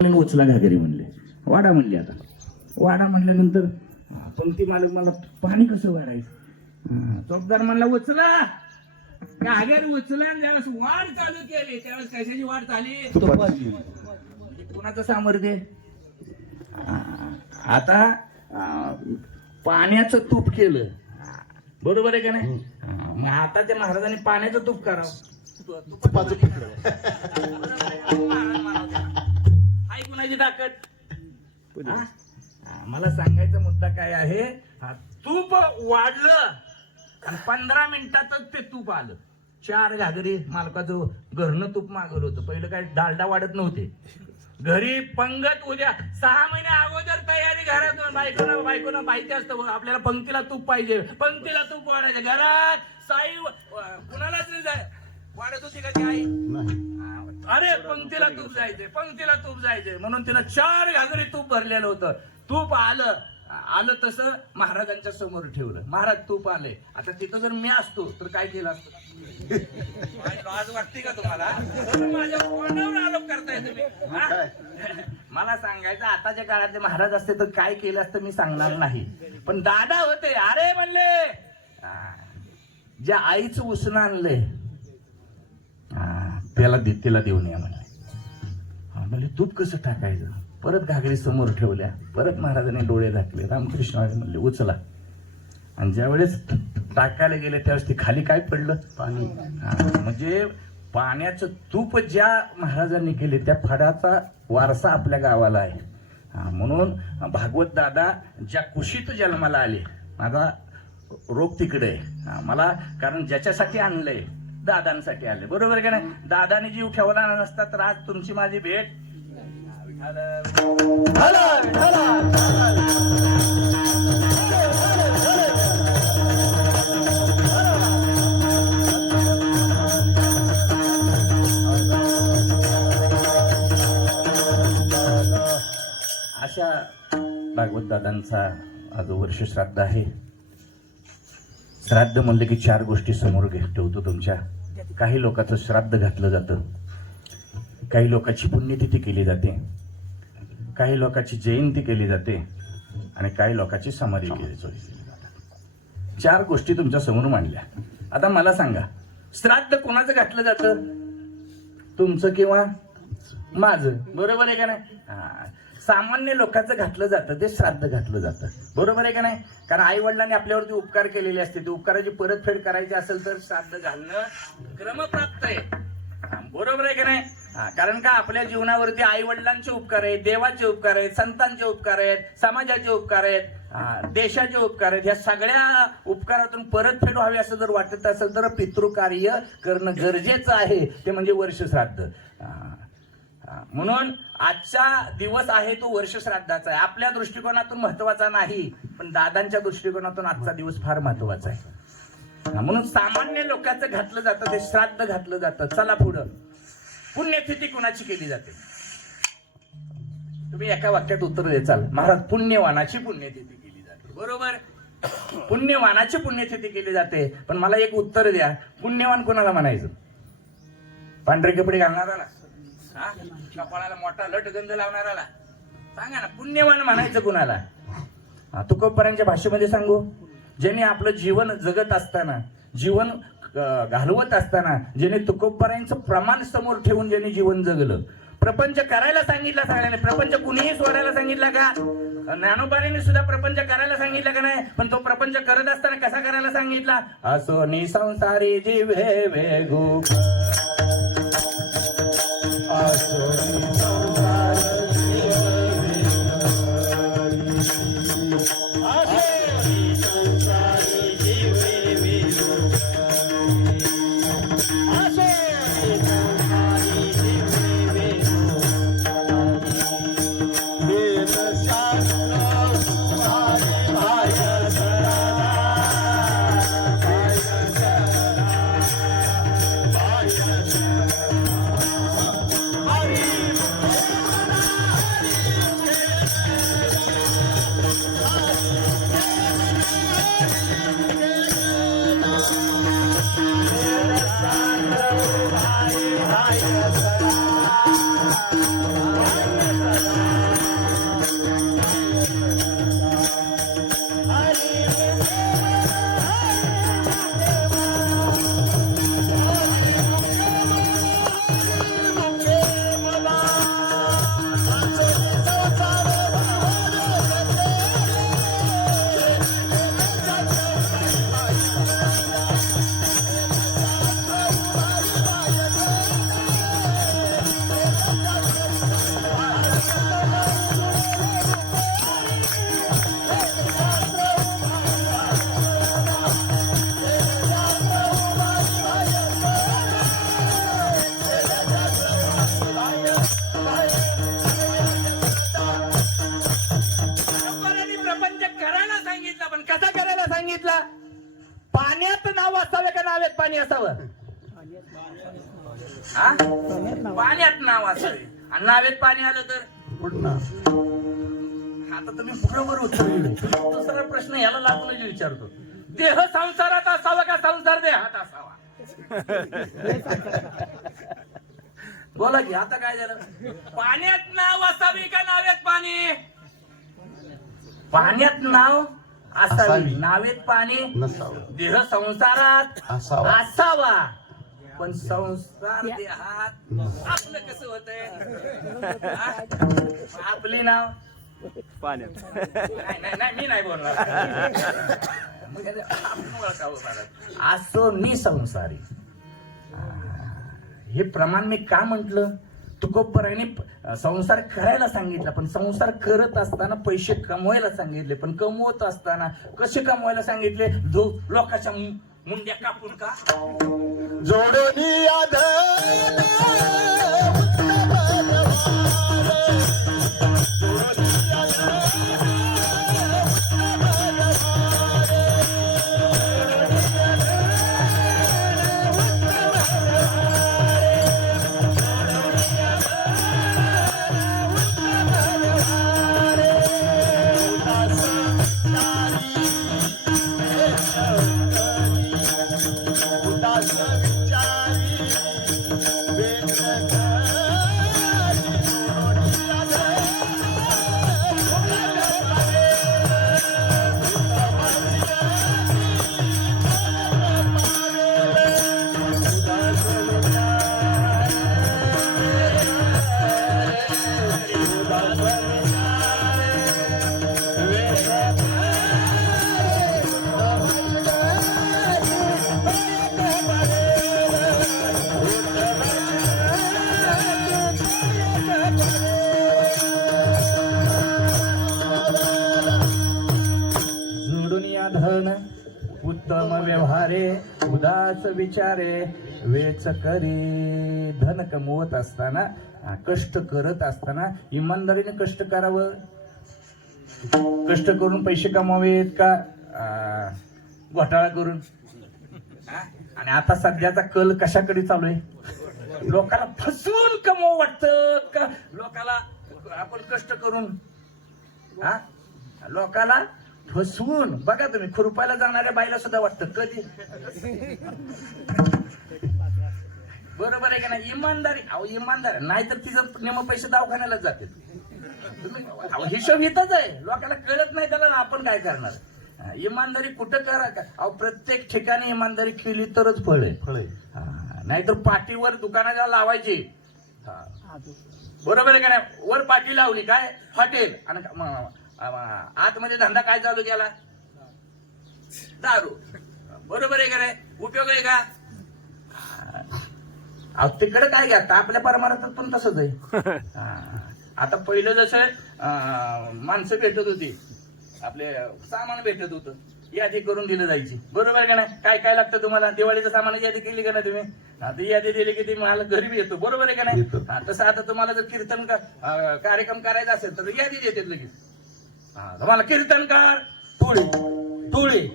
उचला घागरी म्हणले, वाडा म्हणले. आता वाडा म्हणल्यानंतर पंक्ती मालक मला पाणी कसं वाढायचं, चौकदार म्हणला उचला घागरी उचला. ज्यावेळेस वाढ चालू केली त्यावेळेस कशाची वाढ झाली, कोणाचं सामर्थ्य. आता पाण्याचं तूप केलं, बरोबर आहे का नाही. मग आता त्या महाराजांनी पाण्याचं तूप करावं, तुपाचं हाय कुणाची ताकद. मला सांगायचा मुद्दा काय आहे, तूप वाढलं आणि 15 मिनिटातच ते तूप आलं. 4 घागरी मालकाचं घरनं तूप मागवलं होतं. पहिलं काय डालडा वाढत नव्हते घरी, पंगत उद्या 6 महिने अगोदर तयारी घरातून. बायकोनं माहिती असतं आपल्याला पंक्तीला तूप पाहिजे, पंक्तीला तूप वाढायचं घरात. साई कुणालाच नाही जाय वाढत होती का ती आई, अरे पंक्तीला तूप जायचंय, पंक्तीला तूप जायचंय म्हणून तिला 4 घागरी तूप भरलेलं होतं. तूप आलं तसं महाराजांच्या समोर ठेवलं. महाराज तूप आले. आता तिथं जर मी असतो तर काय केलं असतं, लाज वाटते का तुम्हाला, माझ्या कोणावर आरोप करताय तुम्ही. मला सांगायचं आताच्या काळातले महाराज असते तर काय केलं असतं मी सांगणार नाही, पण दादा होते. अरे म्हणले ज्या आईचं उसणं आणलंय तिला देऊन या म्हणले. तूप कसं टाकायचं, परत घागरी समोर ठेवल्या, परत महाराजांनी डोळे झाकले, रामकृष्ण म्हणले उचला. आणि ज्या वेळेस टाकायला गेले त्यावेळेस ते खाली काय पडलं, पाणी. म्हणजे पाण्याचं तूप ज्या महाराजांनी केले त्या फडाचा वारसा आपल्या गावाला आहे. म्हणून भागवत दादा ज्या कुशीत जन्माला आले, माझा रोग तिकडे आहे मला, कारण ज्याच्यासाठी आणलंय दादांसाठी आले, बरोबर का नाही. दादाने जीव ठेवला नसता तर आज तुमची माझी भेट. अशा भागवत दादांचा आज वर्ष श्राद्ध आहे. श्राद्ध म्हणलं की 4 गोष्टी समोर ठेवतो तुमच्या. काही लोकांचं श्राद्ध घातलं जातं, काही लोकांची पुण्यतिथी केली जाते, काही लोकांची जयंती केली जाते आणि काही लोकांची समाधी केली जाते. 4 गोष्टी तुमच्या समोर मांडल्या. आता मला सांगा, श्राद्ध कोणाचं घातलं जातं, तुमचं किंवा माझं, बरोबर आहे का नाही. सामान्य लोकांचं घातलं जातं ते श्राद्ध घातलं जातं, बरोबर आहे का नाही. कारण आई वडिलांनी आपल्यावरती उपकार केलेले असते, ते उपकाराची परतफेड करायची असेल तर श्राद्ध घालणं क्रमप्राप्त आहे, बरोबर आहे का नाही. कारण का आपल्या जीवनावरती आई वडिलांचे उपकार आहेत, देवाचे उपकार आहेत, संतांचे उपकार आहेत, समाजाचे उपकार आहेत, देशाचे उपकार आहेत. या सगळ्या उपकारातून परतफेड व्हावी असं जर वाटत असेल तर पितृकार्य करणं गरजेचं आहे, ते म्हणजे वर्ष श्राद्ध. म्हणून आजचा दिवस आहे तो वर्ष श्राद्धाचा आहे. आपल्या दृष्टिकोनातून महत्वाचा नाही, पण दादांच्या दृष्टिकोनातून आजचा दिवस फार महत्वाचा आहे. म्हणून सामान्य लोकांचं घातलं जातं ते श्राद्ध घातलं जातं. चला पुढं. पुण्यतिथी कुणाची केली जाते, तुम्ही एका वाक्यात उत्तर द्याल. महाराज पुण्यवानाची पुण्यतिथी केली जाते, बरोबर. पुण्यवानाची पुण्यतिथी केली जाते, पण मला एक उत्तर द्या, पुण्यवान कोणाला म्हणायचं, पांढरे कपडे घालणाराला, कपाळाला मोठा लटगंध लावणाराला, सांगा ना पुण्यवान म्हणायचं कुणाला. तुकोबरांच्या भाषेमध्ये सांगू, ज्याने आपलं जीवन जगत असताना, जीवन घालवत असताना, ज्याने तुकोबरांचं प्रमाण समोर ठेवून ज्याने जीवन जगलं. प्रपंच करायला सांगितलं सगळ्यांनी, प्रपंच कुणीही सोडायला सांगितलं का, ज्ञानोबांनी सुद्धा प्रपंच करायला सांगितलं का नाही, पण तो प्रपंच करत असताना कसा करायला सांगितला, असो निसंसारी जीवे वेगू हा? पाण्यात नाव असावे आणि नावेत पाणी आलं तर आता तुम्ही बरोबर उत्तर दिलं. दुसरा प्रश्न याला लागूनच विचारतो, देह संसारात असावा का संसार देहात असावा? बोला की आता काय झालं? पाण्यात नाव असावी का नावेत पाणी? पाण्यात नाव असावी, नावेत पाणी नसावं. देह संसारात असावा पण संसार देहात आपलं कसं होतंय? आपली नाव पाण्यात. नाही मी नाही बोलणार. असो निसंसारी. हे प्रमाण मी का म्हंटल? तुकोबराने संसार करायला सांगितला, पण संसार करत असताना पैसे कमवायला सांगितले, पण कमवत असताना कसे कमवायला सांगितले? लोकांच्या मुंड्या कापून का? जोडोनी धन उत्तम व्यवहारे उदास विचारे वेच करी. धन कमवत असताना, कष्ट करत असताना इमानदारीने कष्ट करावं. कष्ट करून पैसे कमावेत का घोटाळा करून? आणि आता सध्याचा कल कशाकडे चालू आहे? लोकाला फसवून कमवू वाटतं का लोकाला आपण कष्ट करून? लोकाला फसवून. बघा तुम्ही, खुरपायला जाणाऱ्या बाईला सुद्धा वाटतं कधी. बरोबर आहे का नाही? इमानदारी. अहो इमानदार नाही तर तिचं नेम पैसे दवाखान्याला जाते. तुम्ही हिशोब इथंच आहे, लोकांना कळत नाही त्याला. आपण काय करणार? इमानदारी कुठं करा का? अहो प्रत्येक ठिकाणी इमानदारी केली तरच फळ आहे. नाहीतर पाठीवर दुकानाला लावायची. बरोबर आहे का नाही? वर पाठी लावली काय हॉटेल, आणि आतमध्ये धंदा काय चालू केला? दारू. बरोबर आहे का नाही? उपयोग आहे का? तिकडे काय घ्या आपल्या परमार्थात पण तसंच आहे. आता पहिलं जसं माणसं भेटत होती, आपले सामान भेटत होतं, यादी करून दिलं जायची. बरोबर आहे का नाही? काय काय लागतं तुम्हाला? दिवाळीचं सामानाची यादी केली का नाही तुम्ही? ती यादी दिली की ती मला घरी येतो. बरोबर आहे का नाही? तसं आता तुम्हाला जर कीर्तन कार्यक्रम करायचा असेल तर यादी देतात लगेच. तुम्हाला कीर्तनकार टोळी टोळी.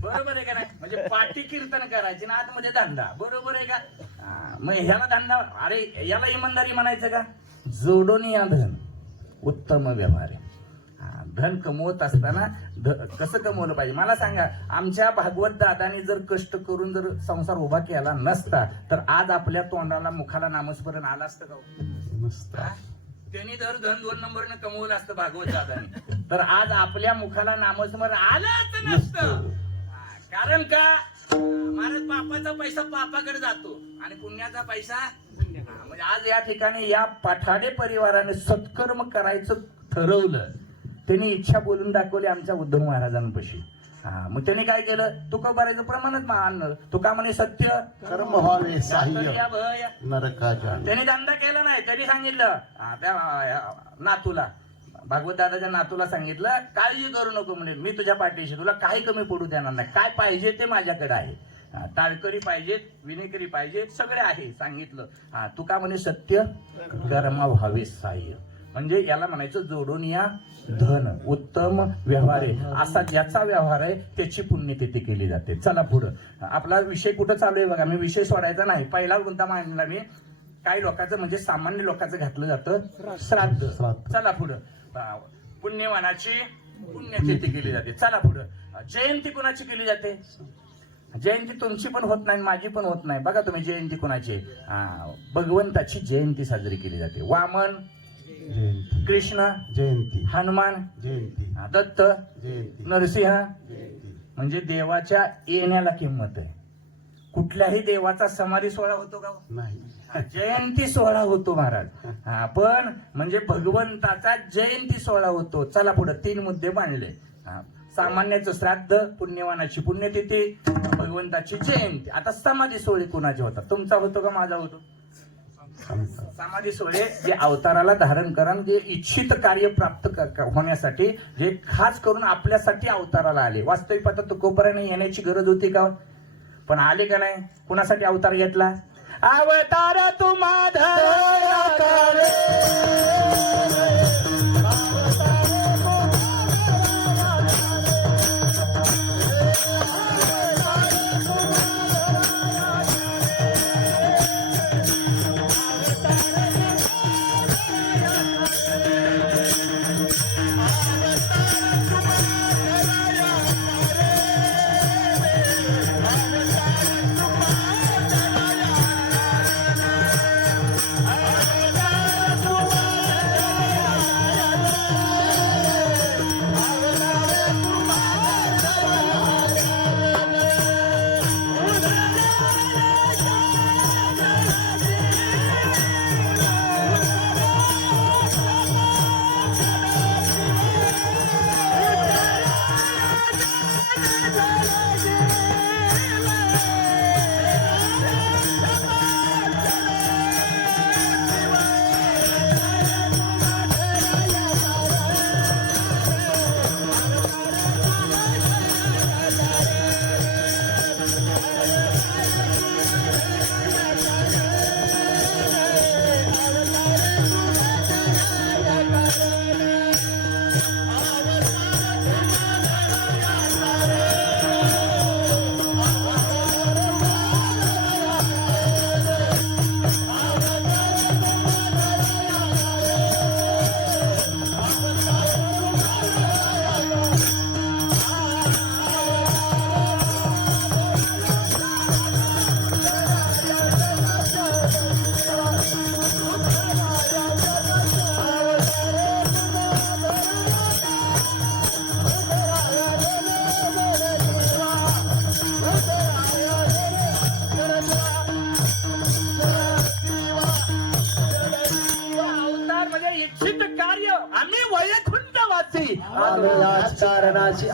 बरोबर आहे का नाही? म्हणजे पाठी कीर्तन करायची ना आतमध्ये धंदा. बरोबर आहे का? मग ह्याला धंदा, अरे याला इमानदारी म्हणायचं का? जोडून या धन उत्तम व्यवहार. धन कमवत असताना कसं कमवलं पाहिजे मला सांगा. आमच्या भागवत दादानी जर कष्ट करून जर संसार उभा केला नसता तर आज आपल्या तोंडाला मुखाला नामस्मरण आलं असतं का? त्यांनी जर धन 2 नंबरने कमवलं असतं भागवत दादानी, तर आज आपल्या मुखाला नामस्मरण आलंच नसतं. कारण का? महाराज पापाचा पैसा पापाकडे जातो आणि पुण्याचा पैसा म्हणजे आज या ठिकाणी या पठाडे परिवाराने सत्कर्म करायचं ठरवलं. त्यांनी इच्छा बोलून दाखवली आमच्या उद्धव महाराजांपाशी. मग त्यांनी काय केलं? तुकोबाराचं प्रमाणच मानलं. तुका म्हणे सत्य कर्म व्हावे साह्य नरकाच्या. त्यांनी धंदा केला नाही. त्यांनी सांगितलं त्या नातूला, भागवत दादाच्या नातूला सांगितलं, काळजी करू नको म्हणे, मी तुझ्या पाठीशी, तुला काही कमी पडू देणार नाही. काय पाहिजे ते माझ्याकडे आहे. टाळकरी पाहिजेत, विनेकरी पाहिजेत, सगळे आहे सांगितलं. तुका म्हणे सत्य कर्म व्हावे साह्य. म्हणजे याला म्हणायचं जोडून या धन, उत्तम व्यवहार आहे. असा ज्याचा व्यवहार आहे त्याची पुण्यतिथी केली जाते. चला पुढं, आपला विषय कुठं चालू आहे बघा. मी विषय सोडायचा नाही. पहिला मुद्दा मांडला मी, काही लोकांचं म्हणजे सामान्य लोकांचं घातलं जातं श्राद्ध. चला पुढं, पुण्यवानाची पुण्यतिथी केली जाते. चला पुढं, जयंती कुणाची केली जाते? जयंती तुमची पण होत नाही, माझी पण होत नाही. बघा तुम्ही, जयंती कुणाची? भगवंताची जयंती साजरी केली जाते. वामन जयंती, कृष्ण जयंती, हनुमान जयंती, दत्त जयंती, नरसिंह. जयंती. म्हणजे देवाच्या येण्याला किंमत आहे. कुठल्याही देवाचा समाधी सोहळा होतो का? नाही. जयंती सोहळा होतो महाराज. पण म्हणजे भगवंताचा जयंती सोहळा होतो. चला पुढे, 3 मुद्दे मांडले. सामान्याचं श्राद्ध, पुण्यवानाची पुण्यतिथी, भगवंताची जयंती. आता समाधी सोहळे कुणाचे होतात? तुमचा होतो का माझा होतो? समाधी सोहळे जे अवताराला धारण करून जे इच्छित कार्य प्राप्त होण्यासाठी, जे खास करून आपल्यासाठी अवताराला आले. वास्तविक पाहता तुकोबराने येण्याची गरज होती का? पण आले का नाही? कुणासाठी अवतार घेतला? अवतार तुम्हा आम्ही राजकारणाची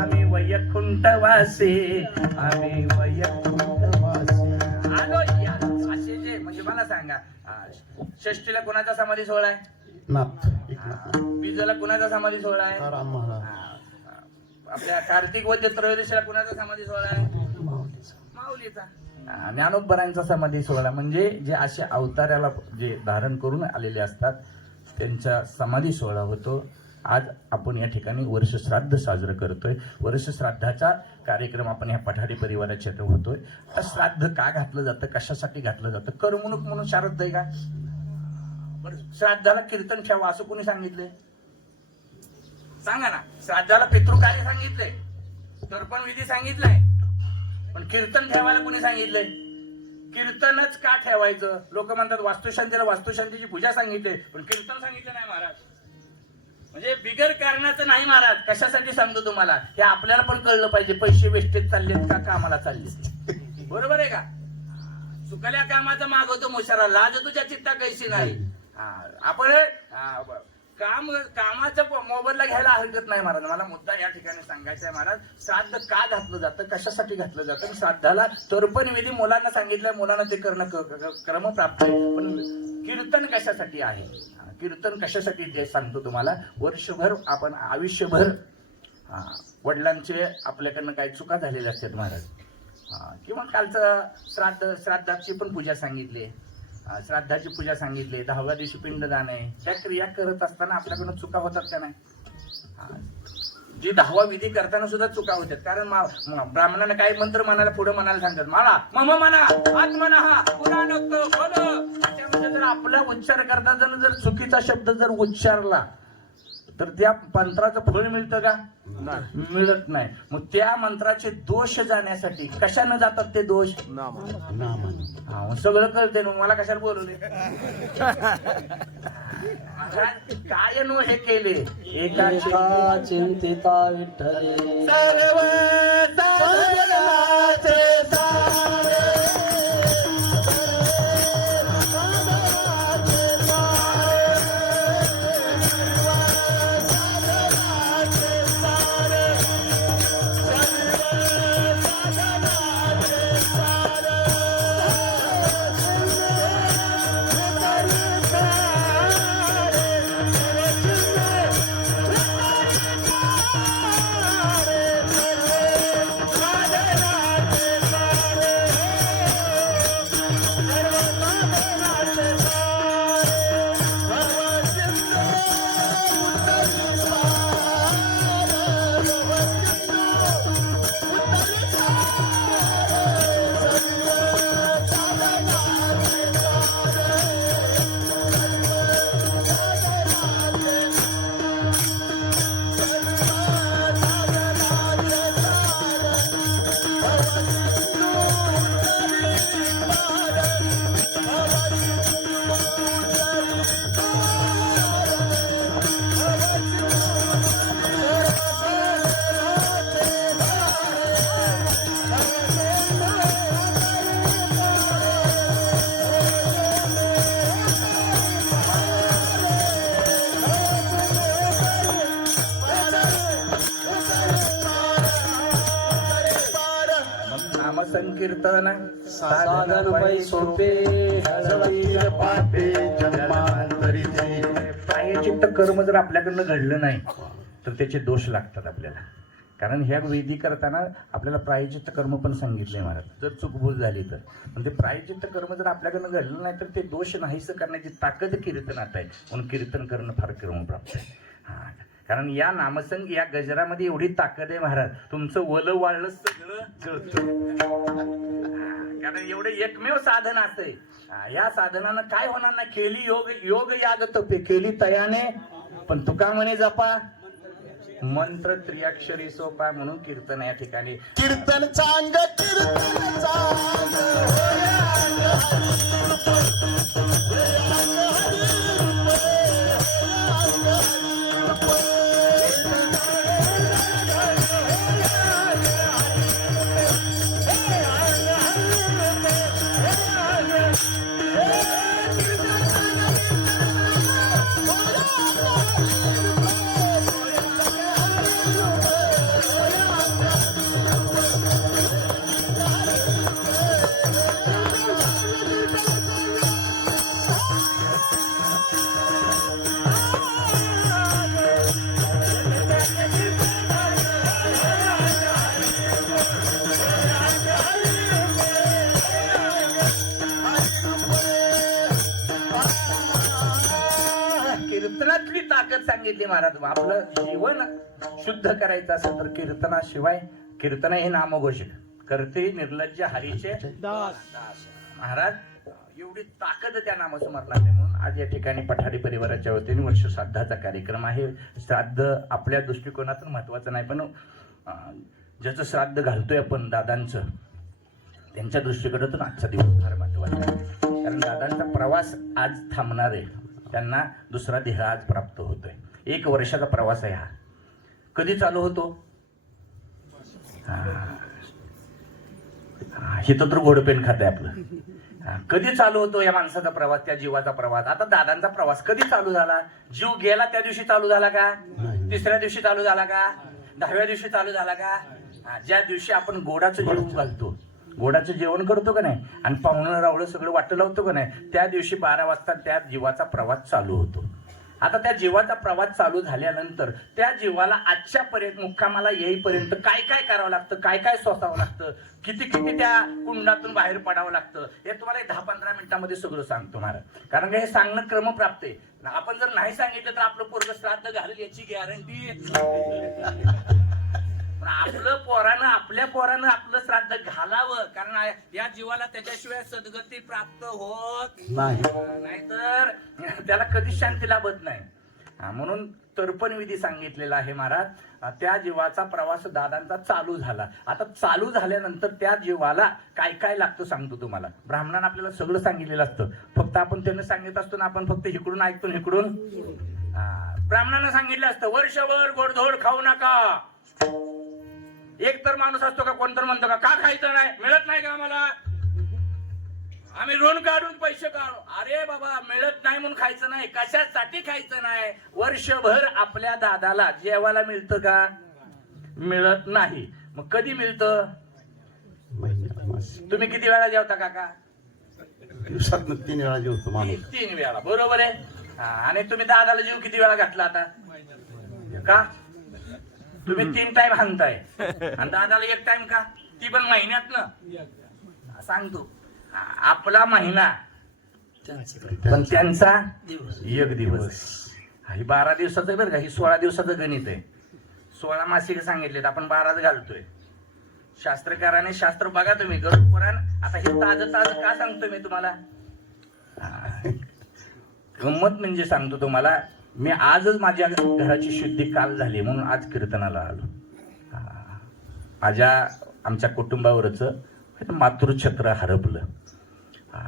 आम्ही वैकुंठवासी, आम्ही वैकुंठवासी आलो या. असे जे म्हणजे मला सांगा, षष्टीला कुणाचा समाधी सोहळा आहे? नाथ एकनाथ. बीजला कुणाचा समाधी सोहळा आहे? राम महाराज. आपल्या कार्तिक वद्य त्रयोदशीला कुणाचा समाधी सोहळा आहे? माऊलीचा. ज्ञानोबरांचा समाधी सोहळा. म्हणजे जे असे अवताराला जे धारण करून आलेले असतात त्यांचा समाधी सोहळा होतो. आज आपण या ठिकाणी वर्ष श्राद्ध साजरं करतोय. वर्ष श्राद्धाचा कार्यक्रम आपण ह्या पठारी परिवाराच्या होतोय. आता श्राद्ध का घातलं जातं, कशासाठी घातलं जातं? करमणूक म्हणून श्राद्ध आहे का? श्राद्धाला कीर्तन ठेवा असं कोणी सांगितलंय? सांगा ना. श्राद्धाला पितृकार्य सांगितलंय, तर्पण विधी सांगितलाय, पण कीर्तन ठेवायला कोणी सांगितलंय? कीर्तनच का ठेवायचं? लोक म्हणतात वास्तुशांतीला वास्तुशांतीची पूजा सांगितली, पण कीर्तन सांगितलं नाही महाराज. म्हणजे बिगर कारणाचं नाही महाराज. कशासाठी सांगतो तुम्हाला, हे आपल्याला पण कळलं पाहिजे. पैसे वेस्टेज चाललेत का कामाला चाललेत? बरोबर आहे का? चुकल्या कामाचं मागवतो मुशारा, लाज तुझ्या चित्ता कैसी नाही. आपण कामाचं मोबदला घ्यायला हरकत नाही महाराज. मला मुद्दा या ठिकाणी सांगायचा आहे महाराज. श्राद्ध का घातलं जातं, कशासाठी घातलं जातं? श्राद्धाला तर्पण विधी मुलांना सांगितलंय, मुलांना ते करणं क्रमप्राप्त आहे. पण कीर्तन कशासाठी आहे? कीर्तन कशासाठी ते सांगतो तुम्हाला. वर्षभर आपण आयुष्यभर वडिलांचे आपल्याकडनं काही चुका झालेल्या असतात महाराज, किंवा कालचं श्राद्धाची पण पूजा सांगितली. श्राद्धाची पूजा सांगितली, 10व्या दिवशी पिंडदान आहे. त्या क्रिया करत असताना आपल्याकडून चुका होतात का नाही? जी 10वा विधी करताना सुद्धा चुका होतात. कारण ब्राह्मणाने काही मंत्र म्हणायला पुढे म्हणायला सांगतात, मला मम म्हणा, आत म्हणा, हा पुराण त्याच्यामध्ये जर आपला उच्चार करताना जर चुकीचा शब्द जर उच्चारला तर त्या मंत्राचं फळ मिळतं का? मिळत नाही. मग त्या मंत्राचे दोष जाण्यासाठी कशानं जातात ते दोष? नाम. सगळं कळते ना, मला कशाला बोलवले? काय नो हे केले एका चिंतिता विठ्ठले सर्व साधनाचे सारे. संकीर्तन साधन पै सोपे हळवीर पापे जन्मांतरीचे. प्रायचित्त कर्म जर आपल्याकडनं घडलं नाही तर त्याचे दोष लागतात आपल्याला. कारण ह्या विधी करताना आपल्याला प्रायचित्त कर्म पण सांगितले महाराज, जर चूकभूल झाली तर. पण ते प्रायचित्त कर्म जर आपल्याकडनं घडलं नाही तर ते दोष नाहीसं करण्याची ताकद कीर्तनात आहे. म्हणून कीर्तन करणं फार क्रमप्राप्त आहे. हा, कारण या नामसंग या गजरामध्ये एवढी ताकद आहे महाराज, तुमचं वलं वाळलं सगळं जळतं. कारण एवढे एकमेव साधन असते. या साधनानं काय होणार नाही? केली योग योग याग तपे, केली तयाने पण तुका म्हणे जपा मंत्र त्रिअक्षरी सोपा. म्हणून कीर्तन या ठिकाणी कीर्तन चांग कीर्तन कीर्तनातली ताकद सांगितली महाराज. आपलं जीवन शुद्ध करायचं असेल तर कीर्तनाशिवाय, कीर्तन हे नामघोषित करते निर्लज्ज हरीचे दास. महाराज एवढी ताकद त्या नामस्मरणात आहे. म्हणून आज या ठिकाणी पठाडी परिवाराच्या वतीने वर्ष श्राद्धाचा कार्यक्रम आहे. श्राद्ध आपल्या दृष्टिकोनातून महत्वाचं नाही, पण ज्याचं श्राद्ध घालतोय आपण दादांचं, त्यांच्या दृष्टिकोनातून आजचा दिवस फार महत्वाचा आहे. कारण दादांचा प्रवास आज थांबणार आहे. त्यांना दुसरा देह आज प्राप्त होतोय. 1 वर्षाचा प्रवास आहे हा. कधी चालू होतो? हे तर गोडपेन खाते आपलं. कधी चालू होतो या माणसाचा प्रवास, त्या जीवाचा प्रवास? आता दादांचा प्रवास कधी चालू झाला? जीव गेला त्या दिवशी चालू झाला का? 3ऱ्या दिवशी चालू झाला का? 10व्या दिवशी चालू झाला का? ज्या दिवशी आपण गोडाचं जेवण घालतो, गोडाचं जेवण करतो का नाही, आणि पाहुणं रावळं सगळं वाटलं लावतो का नाही, त्या दिवशी 12 वाजता त्या जीवाचा प्रवास चालू होतो. आता त्या जीवाचा प्रवास चालू झाल्यानंतर त्या जीवाला आजच्या पर्यंत मुक्कामाला येईपर्यंत काय काय करावं लागतं, काय काय सोसावं लागतं, किती किती त्या कुंडातून बाहेर पडावं लागतं, हे तुम्हाला 10-15 मिनिटांमध्ये सगळं सांगतो महाराज. कारण का हे सांगणं क्रमप्राप्त आहे. आपण जर नाही सांगितलं तर आपलं पोरगं श्राद्ध घालेल याची गॅरंटी. आपल्या पोरानं आपलं श्राद्ध घालावं, कारण या जीवाला त्याच्याशिवाय सद्गती प्राप्त होत नाहीतर त्याला कधीच शांती लाभत नाही. म्हणून तर्पण विधी सांगितलेला आहे महाराज. त्या जीवाचा प्रवास दादांचा चालू झाला. आता चालू झाल्यानंतर त्या जीवाला काय काय लागतं सांगतो तुम्हाला. ब्राह्मणानं आपल्याला सगळं सांगितलेलं असतं, फक्त आपण त्यांना सांगित असतो ना, आपण फक्त इकडून ऐकतो इकडून. ब्राह्मणानं सांगितलं असतं वर्षभर गोडधोड खाऊ नका. एक तर माणूस असतो का कोणतर म्हणतो का खायचं नाही, मिळत नाही का आम्हाला, आम्ही ऋण काढून पैसे काढू. अरे बाबा, मिळत नाही म्हणून खायचं नाही, कशासाठी खायचं नाही. वर्षभर आपल्या दादाला जेवायला मिळतं का, मिळत नाही. मग कधी मिळतं, तुम्ही किती वेळा जेवता काका, दिवसात 3 वेळा जेवतो माणूस. 3 वेळा, बरोबर आहे. आणि तुम्ही दादाला जीव किती वेळा घातला आता का, तुम्ही 3 टाइम हाणताय आणि दादाला 1 टाइम का, ती पण महिन्यात ना. सांगतो आपला महिना पण त्यांचा 1 दिवस. ही 12 दिवसाचं बरं का, ही 16 दिवसाचं गणित आहे. 16 मासिक सांगितलेत, आपण 12च घालतोय. शास्त्रकाराने शास्त्र बघा तुम्ही, गरुड पुराण. आता हे ताजं ताजं का सांगतोय मी तुम्हाला, गंमत म्हणजे सांगतो तुम्हाला. मी आजच माझ्या घराची शुद्धी काल झाली म्हणून आज कीर्तनाला आलो. आमच्या कुटुंबावरच मातृछत्र हरपलं.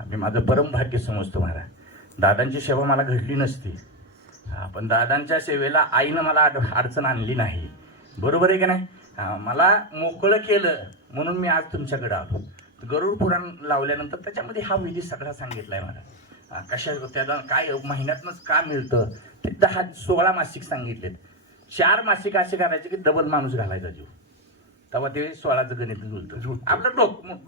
मी माझं परम भाग्य समजतो महाराज. दादांची सेवा मला घडली नसती, पण दादांच्या सेवेला आईनं मला अडचण आणली नाही, बरोबर आहे की नाही. मला मोकळं केलं म्हणून मी आज तुमच्याकडे आलो. गरुड पुराण लावल्यानंतर त्याच्यामध्ये हा विधी सगळा सांगितलाय मला. कशा त्याला काय महिन्यातनच का मिळतं ते 16 मासिक सांगितलेत. 4 मासिक असे करायचे की डबल माणूस घालायचा जीव, तेव्हा ते 16चं गणित जुळतं. आपलं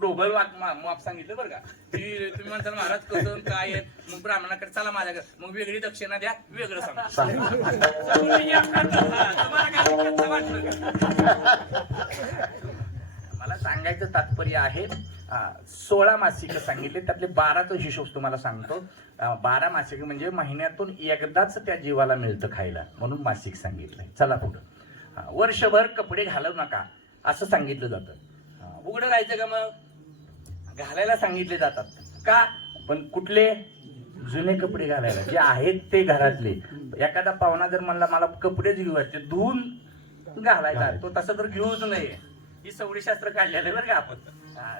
डोबल माप सांगितलं बरं का. तुम्ही म्हणताल महाराज कसं काय आहे, मग ब्राह्मणाकडे चला माझ्याकडे, मग वेगळी दक्षिणा द्या, वेगळं सांगा. मला सांगायचं तात्पर्य आहे 16 मासिक सांगितले, त्यातले 12चा हिशोब तुम्हाला सांगतो. 12 मासिक म्हणजे महिन्यातून एकदाच त्या जीवाला मिळतं खायला, म्हणून मासिक सांगितलंय. चला पुढं. वर्षभर कपडे घालू नका असं सांगितलं जातं. उघडं राहायचं का, मग घालायला सांगितले जातात का, पण कुठले, जुने कपडे घालायला जे आहेत ते घरातले. एखादा पाहुणा जर म्हणला मला कपडेच घेऊ वाटते, धुवून घालायचा, तो तसं तर घेऊच नाही. ही सवडी शास्त्र काढलेलं आहे बरं का. आपण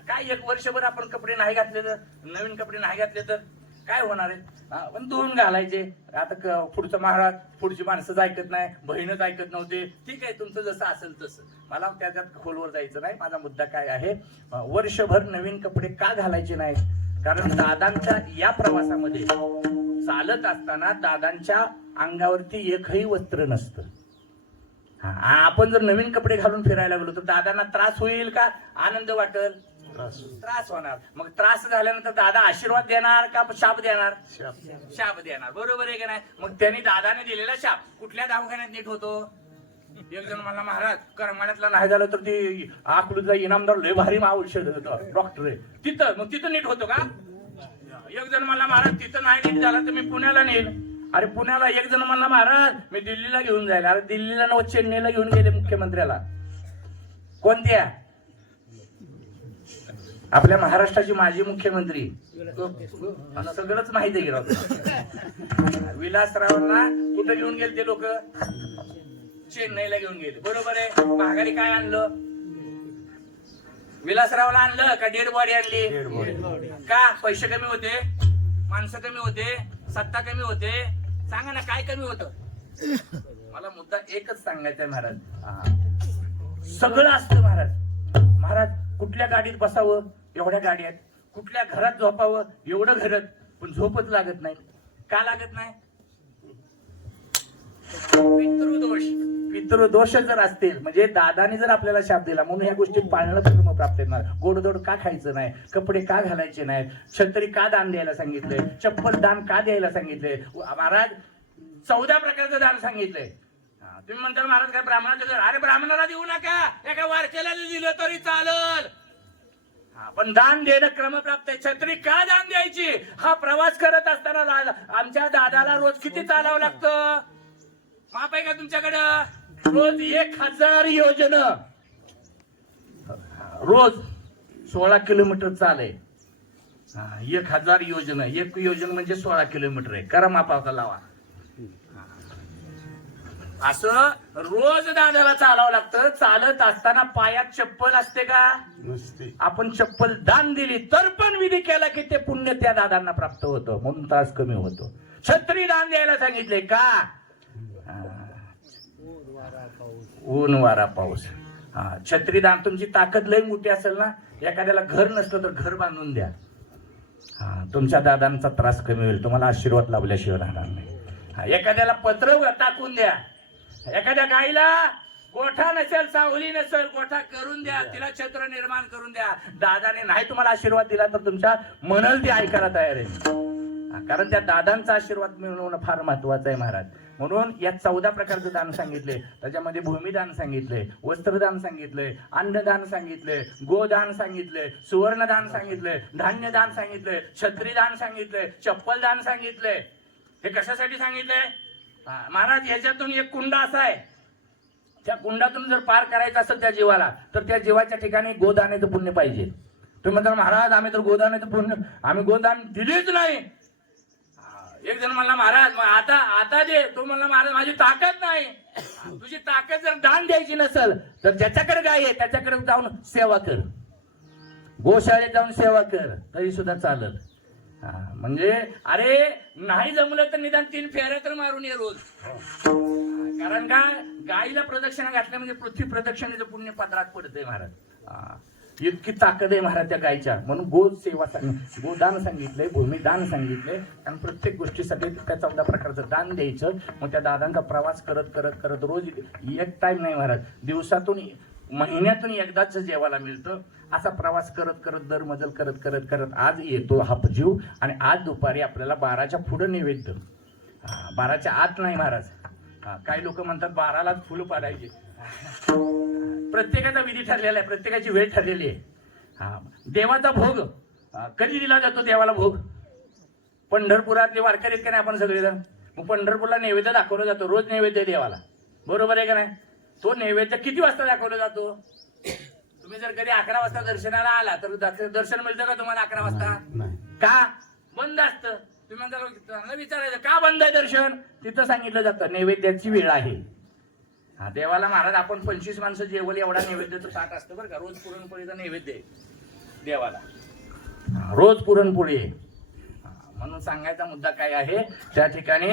काय 1 वर्षभर आपण कपडे नाही घातले तर, नवीन कपडे नाही घातले तर काय होणार आहे, पण धुवून घालायचे. आता पुढचं महाराज, पुढची माणसंच ऐकत नाही, बहीणच ऐकत नव्हते, ठीक आहे तुमचं जसं असेल तसं, मला त्याच्यात खोलवर जायचं नाही. माझा मुद्दा काय आहे, वर्षभर नवीन कपडे का घालायचे नाही, कारण दादांच्या या प्रवासामध्ये चालत असताना दादांच्या अंगावरती एकही वस्त्र नसतं. आपण जर नवीन कपडे घालून फिरायला गेलो तर दादांना त्रास होईल का, आनंद वाटेल, त्रास होणार. मग त्रास झाल्यानंतर दादा आशीर्वाद देणार का शाप देणार, शाप देणार, बरोबर आहे की नाही. मग त्यांनी दादाने दिलेला शाप कुठल्या दवाखान्यात नीट होतो. एक जण मला महाराज करमाळ्यातला नाही झालं तर ती अकलूजचा इनामदार लय भारी औषध डॉक्टर आहे तिथं, मग तिथं नीट होतो का. एक जण मला महाराज तिथं नाही नीट झालं तर मी पुण्याला नेईल. अरे पुण्याला एक जण म्हणला महाराज मी दिल्लीला घेऊन जाईल. अरे दिल्लीला नव चेन्नईला घेऊन गेले मुख्यमंत्र्याला. कोणत्या, आपल्या महाराष्ट्राची माजी मुख्यमंत्री, सगळंच माहिती आहे. विलासरावांना कुठं घेऊन गेले ते लोक, चेन्नईला घेऊन गेले, बरोबर आहे. महागारी काय आणलं, विलासरावला आणलं का डेड बॉडी आणली का, पैसे कमी होते, माणसं कमी होते, सत्ता कमी होते, सांगा ना काय कमी होतं. मला मुद्दा एकच सांगायचा आहे महाराज, सगळं असतं महाराज. महाराज कुठल्या गाडीत बसावं, एवढ्या गाड्या आहेत, कुठल्या घरात झोपावं, एवढं घरात, पण झोपच लागत नाही. का लागत नाही, पितृदोष जर असतील, म्हणजे दादाने जर आपल्याला शाप दिला म्हणून ह्या गोष्टी पाळणं क्रम प्राप्त येणार. गोडधोड का खायचं नाही, कपडे का घालायचे नाहीत, छत्री का दान द्यायला सांगितले, चप्पल दान का द्यायला सांगितले. महाराज 14 प्रकारचं दान सांगितलंय. तुम्ही म्हणता महाराज काय ब्राह्मणाचं घर, अरे ब्राह्मणाला देऊ नका, एका वारकेला दिलं तरी चालल. पण दान देणं क्रमप्राप्त आहे. छत्री का दान द्यायची? हा प्रवास करत असताना आमच्या दादाला रोज किती चालावं लागतं? माप आहे का तुमच्याकडं? रोज 1000 योजना, रोज 16 किलोमीटर चाले. 1000 योजना, एक योजना म्हणजे 16 किलोमीटर आहे. करा मापावता लावा. असं रोज दादाला चालावं लागतं. चालत असताना पायात चप्पल असते का? नसते. आपण चप्पल दान दिली तर पण विधी केला की ते पुण्य त्या दादांना प्राप्त होतं, म्हणून त्रास कमी होतो. छत्री दान द्यायला सांगितले का? ऊन वारा पाऊस. छत्री दान. तुमची ताकद लय मोठी असेल ना, एखाद्याला घर नसलं तर घर बांधून द्या. तुमच्या दादांचा त्रास कमी होईल, तुम्हाला आशीर्वाद लाभल्याशिवाय राहणार नाही. एखाद्याला पत्र टाकून द्या. एखाद्या गाईला गोठा नसेल, सावली नसेल, गोठा करून द्या, तिला छत्र निर्माण करून द्या. दादाने नाही तुम्हाला आशीर्वाद दिला तर तुमच्या मनल ती ऐकायला तयार आहे, कारण त्या दादांचा आशीर्वाद मिळवणं फार महत्वाचं आहे महाराज. म्हणून या 14 प्रकारचं दान सांगितले. त्याच्यामध्ये भूमिदान सांगितले, वस्त्रदान सांगितले, अन्नदान सांगितले, गोदान सांगितले, सुवर्णदान सांगितले, धान्यदान सांगितले, छत्रीदान सांगितले, चप्पलदान सांगितले. हे कशासाठी सांगितले महाराज? याच्यातून एक कुंड असा आहे, त्या कुंडातून जर पार करायचं असेल त्या जीवाला, तर त्या जीवाच्या ठिकाणी गोदानाचं पुण्य पाहिजे. तुम्ही म्हणता महाराज आम्ही तर गोदानाचं पुण्य, आम्ही गोदान दिलीच नाही. एक जण म्हणला महाराज आता दे. तो म्हणला महाराज माझी ताकद नाही. तुझी ताकद जर दान द्यायची नसेल तर ज्याच्याकडे गाय आहे त्याच्याकडे जाऊन सेवा कर, गोशाळेत जाऊन सेवा कर, तरी सुद्धा चालत. म्हणजे अरे नाही जमलं तर निदान 3 फेऱ्या तर मारून ये रोज. कारण का गायीला प्रदक्षिणा घातल्या म्हणजे पृथ्वी प्रदक्षिणेचं पुण्य पदरात पडतंय महाराज. इतकी ताकद आहे महाराज त्या गायच्या. म्हणून गोदान सांगितलंय, भूमिदान सांगितलंय, आणि प्रत्येक गोष्टीसाठी त्या 14 प्रकारचं दान द्यायचं. मग त्या दादांचा प्रवास करत करत करत रोज एक टाइम नाही महाराज, दिवसातून महिन्यातून एकदाच जेवायला मिळतं. असा प्रवास करत करत दर मजल करत करत करत आज येतो हा जीव. आणि आज दुपारी आपल्याला 12च्या पुढं नैवेद्य, 12च्या आत नाही महाराज. काही लोक म्हणतात 12लाच फुलं पाडायचे. प्रत्येकाचा विधी ठरलेला आहे, प्रत्येकाची वेळ ठरलेली आहे. देवाचा भोग कधी दिला जातो? देवाला भोग पंढरपुरातले वारकरी आहेत का नाही आपण सगळेजण? मग पंढरपूरला नैवेद्य दाखवला जातो, रोज नैवेद्य देवाला, बरोबर आहे का नाही? तो नैवेद्य किती वाजता दाखवला जातो? तुम्ही जर कधी 11 वाजता दर्शनाला आला तर दर्शन मिळतं का तुम्हाला 11 वाजता? का बंद असतं? तुम्ही म्हणता विचारायचं का बंद आहे दर्शन? तिथं सांगितलं जातं नैवेद्याची वेळ आहे. देवाला महाराज आपण 25 माणसं जेवल एवढा नैवेद्याचं ताट असतं बरं का. रोज पुरणपोळीचा नैवेद्य आहे देवाला, रोज पुरणपोळी आहे. म्हणून सांगायचा मुद्दा काय आहे, त्या ठिकाणी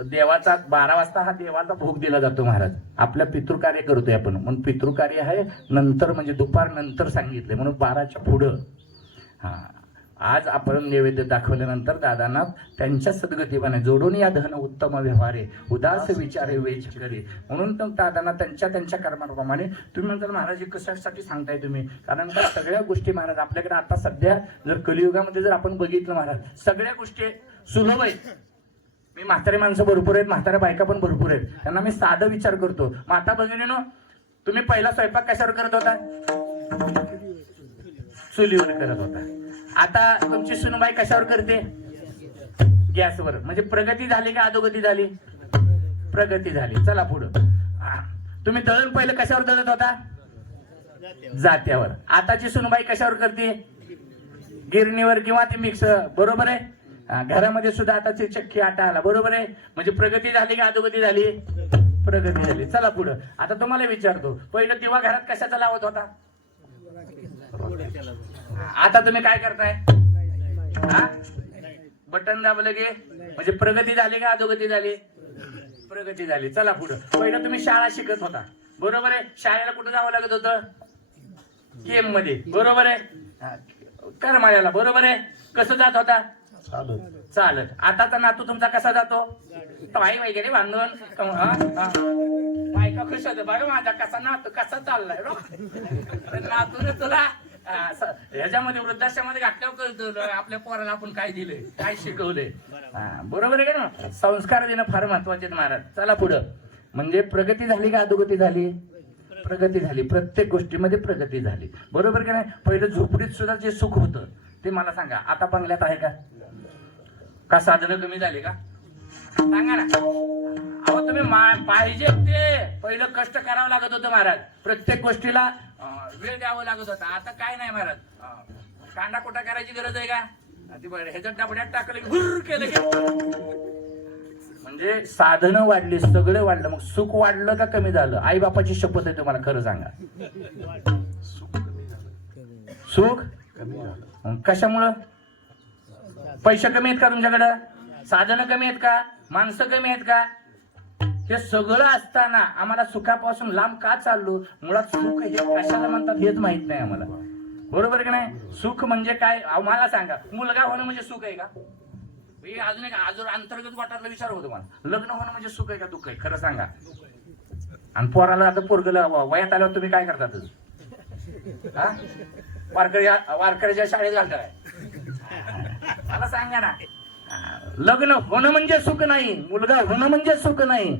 देवाचा 12 वाजता हा देवाचा भोग दिला जातो महाराज. आपल्या पितृकार्य करतोय आपण, म्हणून पितृकार्य आहे नंतर, म्हणजे दुपार नंतर सांगितलंय, म्हणून 12च्या पुढं. आज आपण नैवेद्य दाखवल्यानंतर दादांना त्यांच्या सद्गतीपणे जोडून या धन उत्तम व्यवहारे उदास विचारे वेच करे. म्हणून दादांना त्यांच्या कर्माप्रमाणे तुम्ही म्हणता महाराज कशासाठी सांगताय तुम्ही? कारण का सगळ्या गोष्टी महाराज आपल्याकडे आता सध्या जर कलियुगामध्ये जर आपण बघितलं महाराज, सगळ्या गोष्टी सुलभ आहेत. मी म्हातारे माणसं भरपूर आहेत, म्हाताऱ्या बायका पण भरपूर आहेत, त्यांना मी साधा विचार करतो. माता भगिनीनो, तुम्ही पहिला स्वयंपाक कशावर करत होता? चुलीवर करत होता. आता तुमची सुनबाई कशावर करते? गॅसवर. म्हणजे प्रगती झाली का अधोगती झाली? प्रगती झाली. चला पुढं. तुम्ही दळण पहिलं कशावर दळत होता? जात्यावर. आताची सुनबाई कशावर करते? गिरणीवर किंवा ते मिक्सर, बरोबर आहे. घरामध्ये सुद्धा आताची चक्की आटा आला, बरोबर आहे. म्हणजे प्रगती झाली का अधोगती झाली? प्रगती झाली. चला पुढं. आता तुम्हाला विचारतो, पहिलं दिवा घरात कशाचा लावत होता? आता तुम्ही काय करताय? बटन दाबलं गे म्हणजे प्रगती झाली का अधोगती झाली? प्रगती झाली. चला पुढं. पहिलं तुम्ही शाळा शिकत होता, बरोबर आहे. शाळेला कुठं जावं लागत होतं? केम मध्ये, बरोबर आहे. करमाळ्याला, बरोबर आहे. कसं जात होता? चालत. आताचा नातू तुमचा कसा जातो? पायी वगैरे बांधून. बायका खुश होते, बघा माझा कसा नातू कसा चाललाय. नातून तुला ह्याच्यामध्ये वृद्धाश्रमामध्ये घातल्यावर कळतं आपल्या पोराला आपण काय दिलंय, काय शिकवलंय. बरोबर आहे का ना. संस्कार देणं फार महत्वाचे आहेत महाराज. चला पुढं. म्हणजे प्रगती झाली का अधोगती झाली? प्रगती झाली. प्रत्येक गोष्टीमध्ये प्रगती झाली. बरोबर का नाही. पहिलं झोपडीत सुद्धा जे सुख होतं ते मला सांगा, आता बंगल्यात आहे का? का साधनं कमी झाली का? सांगा ना. अहो तुम्ही पाहिजे ते पहिलं कष्ट करावं लागत होतं महाराज. प्रत्येक गोष्टीला वेळ द्यावं लागत होता. आता काय नाही महाराज. कांदा कुटा करायची गरज आहे का? ह्याच्यात डबड्यात टाकलं की भुर केलं की. म्हणजे साधनं वाढली, सगळं वाढलं. मग सुख वाढलं का कमी झालं? आई बापाची शपथ आहे तुम्हाला, खरं सांगा. सुख कमी झालं. कशामुळं? पैसे कमी आहेत का तुमच्याकडं? साधनं कमी आहेत का? माणसं कमी आहेत का? हे सगळं असताना आम्हाला सुखापासून लांब का चाललो? मुळात सुख हे कशाला म्हणतात हेच माहित नाही आम्हाला. बरोबर का नाही. सुख म्हणजे काय आम्हाला सांगा. मुलगा होणं म्हणजे सुख आहे का? अजून एक अंतर्गत वाटातला विचार होतो मला. लग्न होणं म्हणजे सुख आहे का दुःख आहे? खरं सांगा. आणि पोराला आता पोरगला वयात आल्यावर तुम्ही काय करतात? वारकऱ्याच्या शाळेत घालताय? मला सांगा ना. लग्न होणं म्हणजे सुख नाही, मुलगा होणं म्हणजे सुख नाही.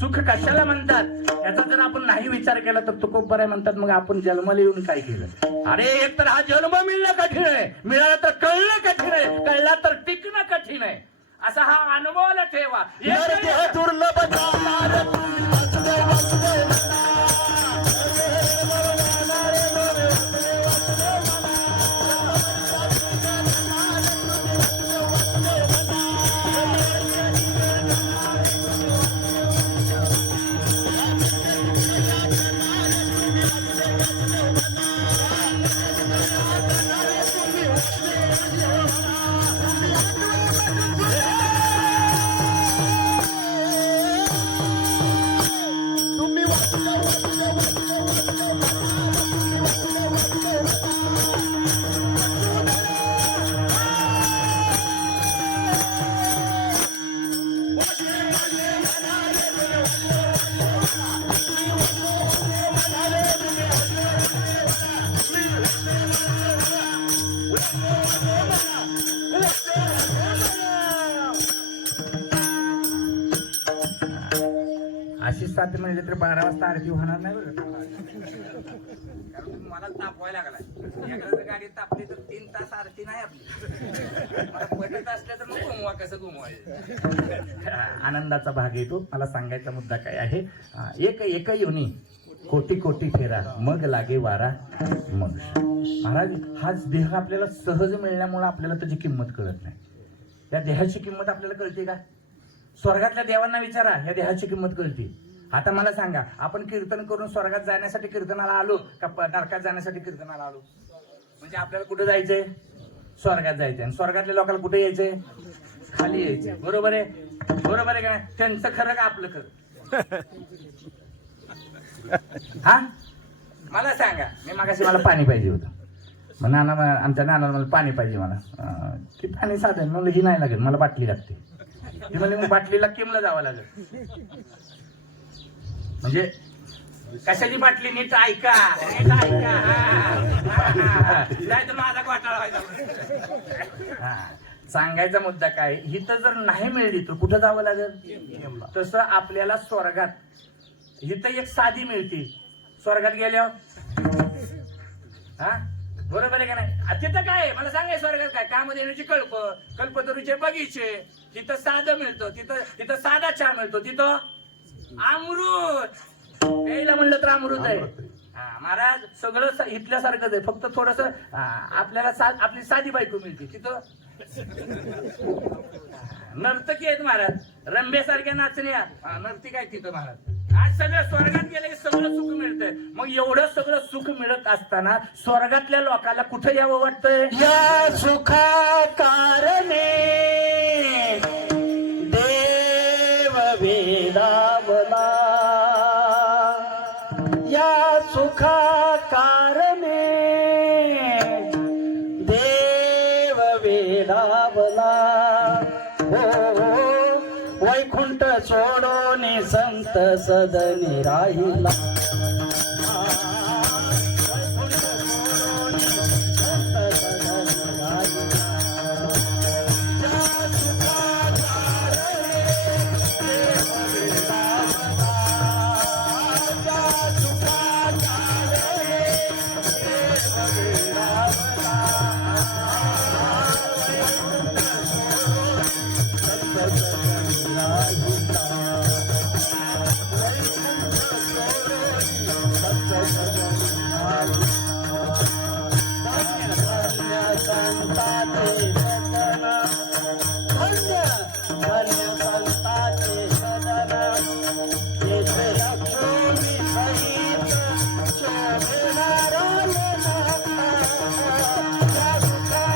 सुख कशाला म्हणतात याचा जर आपण नाही विचार केला तर तुकोबराय म्हणतात मग आपण जन्माला येऊन काय केलं? अरे एक तर हा जन्म मिळणं कठीण आहे, मिळाला तर कळणं कठीण आहे, कळला तर टिकणं कठीण आहे. असा हा अनुभव ठेवा. दुर्लभ अशी 7 म्हणजे तर 12 वाजता आरती होणार नाही बरं. कारण मला तापवायला लागलाय. एखाद्या गाडी तापली तर 3 तास आरती नाही आपली. मला पटत असलं तर मग घुमवा, कसं घुमवायचं. आनंदाचा भाग येतो. मला सांगायचा मुद्दा काय आहे. एक योनी कोटी कोटी फेरा मग लागे वारा. मग महाराज हाच देह आपल्याला सहज मिळण्यामुळे आपल्याला त्याची किंमत कळत नाही. या देहाची किंमत आपल्याला कळते का? स्वर्गातल्या देवांना विचारा, ह्या देहाची किंमत कळते. आता मला सांगा, आपण कीर्तन करून स्वर्गात जाण्यासाठी कीर्तनाला आलो का नरकात जाण्यासाठी कीर्तनाला आलो? म्हणजे आपल्याला कुठे जायचंय? स्वर्गात जायचंय. आणि स्वर्गातल्या लोकांना कुठे यायचंय? खाली यायचंय. बरोबर आहे? बरोबर आहे का नाही? त्यांचं खरं का आपलं खरं? हा मला सांगा. मी मागाशी मला पाणी पाहिजे होतं. मग आमच्या नानाला मला पाणी पाहिजे. मला ते पाणी साधन म्हणलं ही नाही लागेल, मला बाटली लागते. ती म्हणजे मग बाटलीला किमला जावं लागेल. म्हणजे कशाची बाटली? नीट ऐका, नीट ऐका. नाही तर माझा घोटाळा व्हायचा. सांगायचा मुद्दा काय, हिथं जर नाही मिळली तर कुठं जावं लागेल? तसं आपल्याला स्वर्गात हिथं एक साधी मिळते, स्वर्गात गेल्यावर हा बरोबर आहे का नाही? तिथं काय मला सांगाय स्वर्गात काय काम देण्याची कल्पतरूचे बगीचे. तिथं साधं मिळतं, तिथं साधा चहा मिळतो, तिथं अमृत प्यायला म्हणलं तर अमृत आहे. महाराज सगळं इथल्यासारखंच आहे, फक्त थोडस आपल्याला आपली साधी बायको मिळते. तिथं नर्तकी आहेत महाराज, रंभेसारख्या नाचण्या नर्तिक आहेत तिथं महाराज. आज सगळं स्वर्गात गेले सगळं सुख मिळतंय. मग एवढं सगळं सुख मिळत असताना स्वर्गातल्या लोकांना कुठं यावं वाटतंय? या सुखा कारणे देव वेदावला. या सुखा कारणे देव वेदावला. वैकुंठ सोडून संत सदनी राहिला. वैकुंठ सोडून धन्य धन्य संतांचे सदन येथे लक्ष्मी सहित शोभणारा या सुखा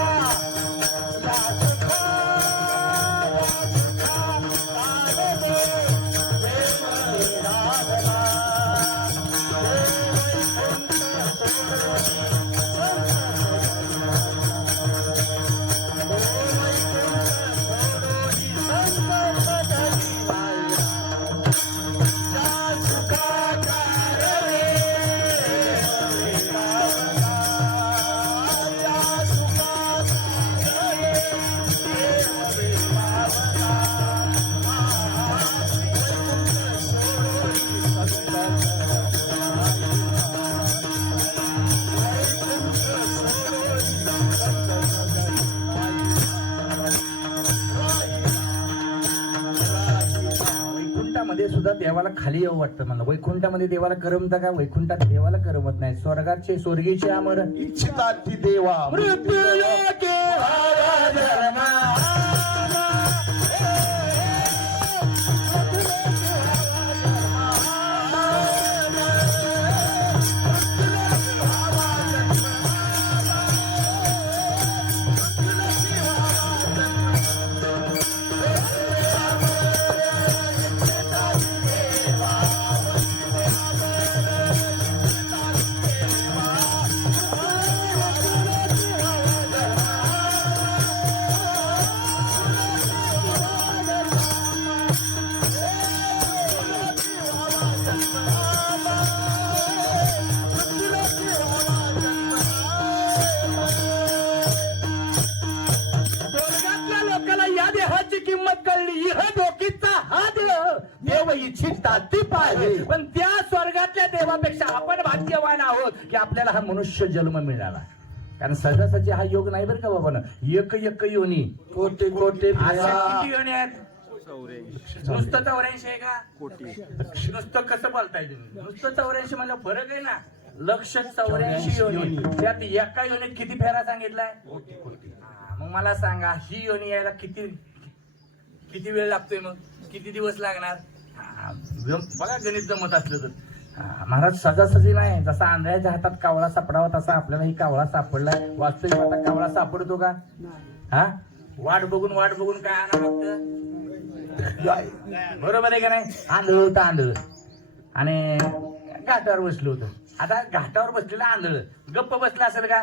कानदे देव राधना वैकुंठामध्ये सुद्धा देवाला खाली येऊ वाटतं मला. वैकुंठामध्ये देवाला करमतं का? वैकुंठात देवाला करमत नाही. स्वर्गाचे स्वर्गीचे अमर इच्छितार्थी देवा मृत्युलोके भावा जन्मा स्वर्गातल्या लोकांना या देहाची किंमत कळली. इह डोकीचा हा देव इच्छिता ती पाहिजे. पण त्या स्वर्गातल्या देवापेक्षा आपण भाग्यवान आहोत की आपल्याला हा मनुष्य जन्म मिळाला. कारण सहजासहजी हा योग नाही बरं का बाबांनो. एक एक योनी कोटी कोटी अशा किती योनी आहेत? नुसतं 84 आहे का? नुसतं कसं बोलताय तुम्ही? नुसतं 84 म्हणलं फरक आहे ना. लक्ष 84 योनी. त्यात एका योनीत किती फेरा सांगितलाय? हा, मग मला सांगा ही योनी यायला किती वेळ लागतोय? मग किती दिवस लागणार? हा, बघा गणित जमत असलं तर. हा, महाराज सहजासहजी नाही. जसा आंधळ्याच्या हातात कावळा सापडावा तसा आपल्याला ही कावळा सापडलाय. वास्तविक आता कावळा सापडतो का? हा, वाट बघून काय आणावं लागतं? बरोबर आहे का नाही? आंधळ होतं आंधळ आणि घाटावर बसलो होतं. आता घाटावर बसलेलं आंधळ गप्प बसलं असेल का?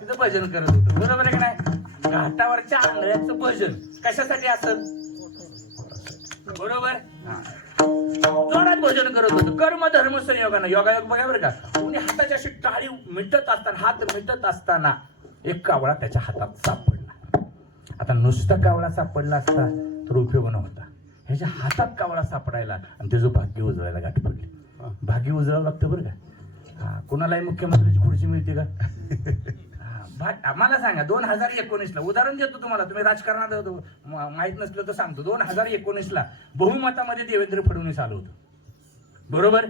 तिथं भजन करत होतं. बरोबर आहे का नाही? घाटावरच्या आंधळ्याचं भजन कशासाठी असेल? बरोबर, जोरात भजन करत होतं. कर्म धर्म संयोगानं योगायोग बघा बरं का. कोणी हाताची अशी टाळी मिटत असताना हात मिटत असताना एक कावळा त्याच्या हातात सापडला. आता नुसता कावळा सापडला असता तर उपयोग नव्हता. ह्याच्या हातात कावळा सापडायला आणि त्याचं भाग्य उजळायला गाठ पडली. भाग्य उजळावं लागतं बरं का. हा, कोणालाही मुख्यमंत्र्याची खुर्ची मिळते का? मला सांगा 2019ला उदाहरण देतो तुम्हाला. तुम्ही राजकारणात माहित नसलं तर सांगतो. 2019ला बहुमतामध्ये देवेंद्र फडणवीस आलं होतं. बरोबर,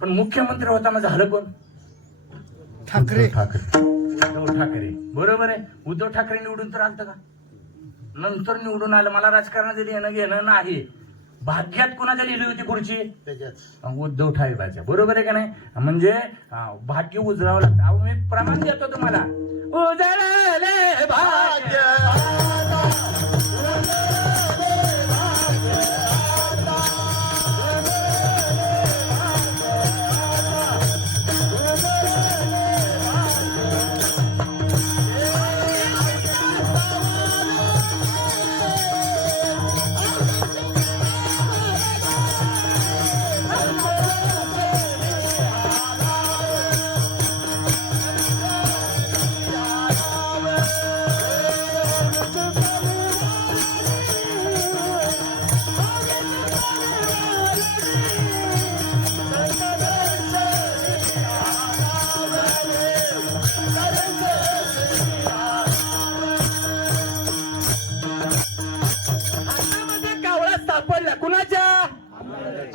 पण मुख्यमंत्री होता माझं झालं कोण? ठाकरे. उद्धव ठाकरे. बरोबर आहे. उद्धव ठाकरे निवडून तर आलतं का? नंतर निवडून आलं. मला राजकारणाचं देणं घेणं नाही. भाग्यात कुणाच्या लिहिली होती खुर्ची? उद्धव ठाकरेच्या. बरोबर आहे का नाही? म्हणजे भाग्य उजळावं लागतं. अहो मी प्रमाण देतो तुम्हाला. उजळले भाग्य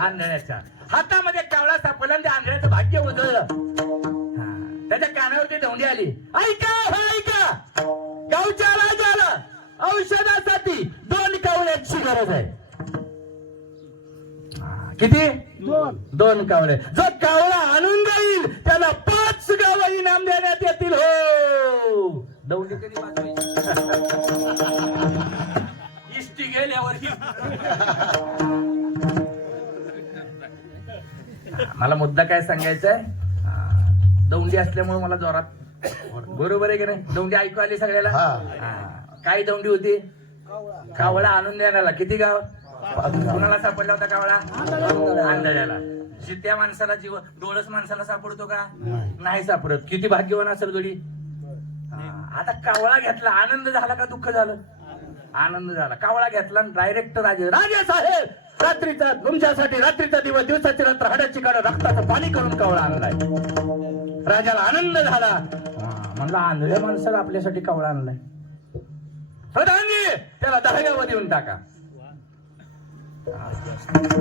आंधळ्याच्या हातामध्ये कावळा सापडला आणि आंधळ्याचं भाग्य उजळलं. त्याच्या कानावरती धोंडी आली. ऐका ऐका, गरज आहे? किती? 2 कावळे. जो कावळा आणून जाईल त्याला 5 गावं इनाम देण्यात येतील. हो, दौंडी कधी वाजवायची? इष्टी गेल्यावर मला मुद्दा काय सांगायचा आहे, दौंडी असल्यामुळे मला जोरात, बरोबर आहे की नाही? दौंडी ऐकू आली सगळ्याला? काय दौंडी होती? कावळा आणून देण्याला. किती गाव? कुणाला सापडला होता कावळा? आंधळ्याला. त्या माणसाला जीव डोळस माणसाला सापडतो का? नाही सापडत. किती भाग्यवान असेल गडी. आता कावळा घेतला, आनंद झाला का दुःख झालं? आनंद झाला. कावळा घेतला डायरेक्ट राजे साहेब, रात्रीचा तुमच्यासाठी रात्रीचा दिवस, दिवसाची रात्र, हाडाची काढ, रक्ताचं पाणी करून कावळा आणलाय. राजाला आनंद झाला. म्हणलं आंधळ्या माणसाला आपल्यासाठी कावळा आणलाय. प्रधानजी त्याला 10 गावं देऊन टाका.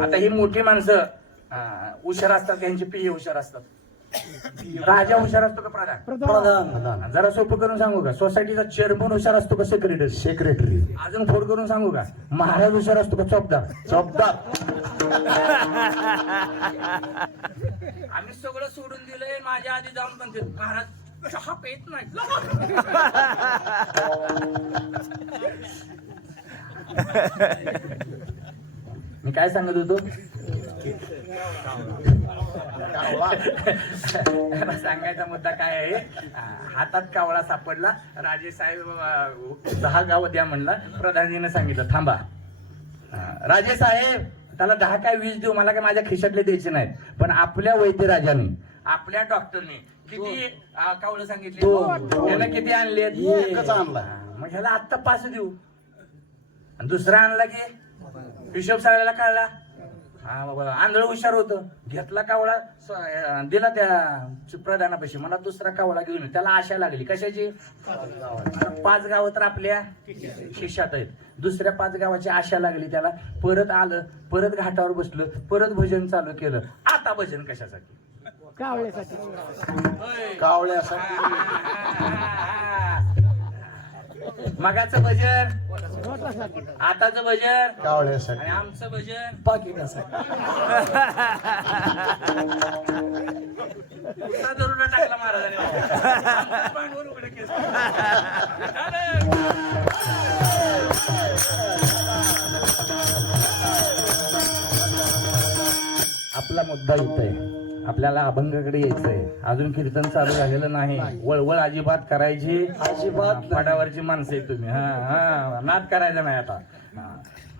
आता ही मोठी माणसं हुशार असतात, त्यांची पिये हुशार असतात. राजा हुशार असतो का प्रधान? जरा सोपं करून सांगू का? सोसायटीचा चेअरमन हुशार असतो का सेक्रेटरी? अजून फोड करून सांगू का? महाराज हुशार असतो का चौकदार? आम्ही सगळं सोडून दिलंय. माझ्या आधी जाऊन म्हणते महाराज चहा पेत नाही. मी काय सांगत होतो? सांगायचा मुद्दा काय आहे, हातात कावळा सापडला. राजे साहेब 10 गावं द्या म्हणला. प्रधानजीने सांगितलं थांबा. राजे साहेब त्याला 10 काय 20 देऊ, मला काय माझ्या खिशातले द्यायचे नाहीत. पण आपल्या वैद्य राजाने, आपल्या डॉक्टरने किती कावळं सांगितले? त्यानं किती आणले? एकच आणला. मग ह्याला आत्ता 5 देऊ. आणि दुसरा आणला की हिशोब सगळ्याला कळला. हा बाबा, आंधळ हुशार होतं. घेतला कावळा, दिला त्या प्रधानापाशी. मला दुसरा कावळा घेऊन. त्याला आशा लागली कशाची? 5 गावं तर आपल्या खिशात आहेत. दुसऱ्या 5 गावाची आशा लागली त्याला. परत आलं, परत घाटावर बसलं, परत भजन चालू केलं. आता भजन कशासाठी? कावळ्यासाठी. मगाचं भजन, आताचं भजन कावळ्यासाठी. आणि आमचं भजन पाकिटासाठी. धरून टाकला महाराजांनी. आपला मुद्दा इथं आहे. आपल्याला अभंगाकडे यायचंय. अजून कीर्तन चालू झालेलं नाही. वळवळ अजिबात करायची अजिबात. पाडावरची माणसं आहे तुम्ही. हा नाद करायचा नाही आता.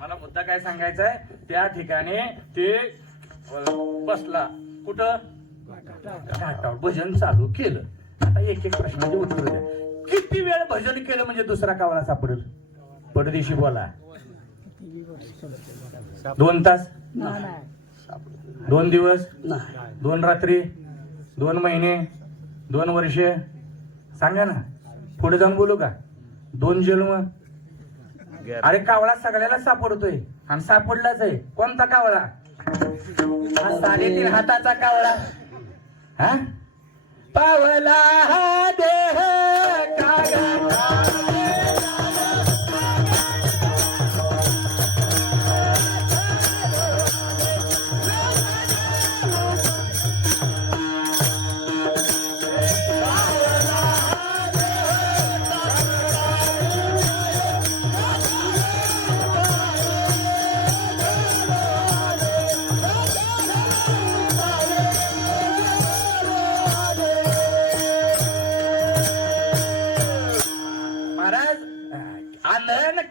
मला मुद्दा काय सांगायचा आहे, त्या ठिकाणी ते बसला. कुठं? घाटावर भजन चालू केलं. आता एक एक प्रश्नाचे उत्तर द्या. किती वेळ भजन केलं म्हणजे दुसरा कावळा सापडेल? पडदिशी बोला. 2 तास? 2 दिवस? 2 रात्री? 2 महिने? 2 वर्षे? सांगा ना. पुढे जाऊन बोलू का? 2 जन्म? अरे कावळा सगळ्याला सापडतोय आणि सापडलाच आहे. कोणता कावळा? 3.5 हाताचा कावळा. हा पावला हा देह कागा.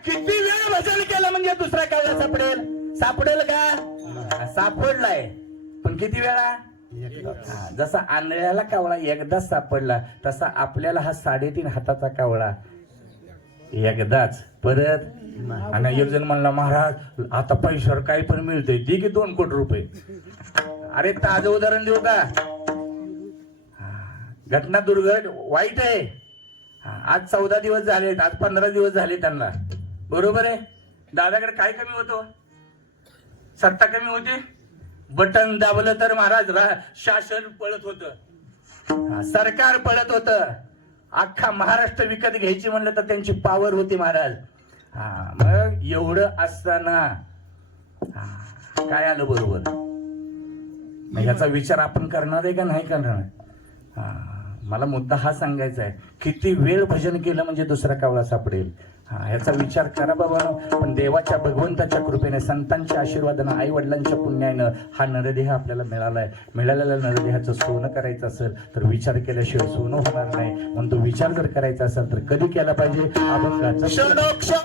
किती वेळ भजन केलं म्हणजे दुसरा कावळा सापडेल? सापडेल का? सापडलाय. पण किती वेळा? जसा आंधळ्याला कावळा एकदाच सापडला, तसा आपल्याला हा 3.5 हाताचा कावळा एकदाच. परत आणि एक जण म्हणला महाराज आता पैशावर काही पण मिळतंय, दे की 2 कोटी रुपये. अरे ताजं उदाहरण देऊ का? घटना दुर्घट वाईट आहे. आज 14 दिवस झाले, आज 15 दिवस झाले त्यांना. बरोबर आहे. दादाकडे काय कमी होतो? सत्ता कमी होती. बटन दाबलं तर महाराज शासन पळत होतं, सरकार पळत होतं. अख्खा महाराष्ट्र विकत घ्यायची म्हणलं तर त्यांची पावर होती महाराज. हा मग एवढं असताना काय आलं बरोबर? मग ह्याचा विचार आपण करणार आहे का नाही करणार? मला मुद्दा हा सांगायचा आहे, किती वेळ भजन केलं म्हणजे दुसरा कावळा सापडेल. ह्याचा विचार करा बाबा. पण देवाच्या भगवंताच्या कृपेने, संतांच्या आशीर्वादानं, आई वडिलांच्या पुण्यानं हा नरदेह आपल्याला मिळालाय. मिळालेल्या नरदेहाचं सोनं करायचं असेल तर विचार केल्याशिवाय सोनं होणार नाही. म्हणून तो विचार जर करायचा असेल तर कधी केला पाहिजे? अभंगाचा.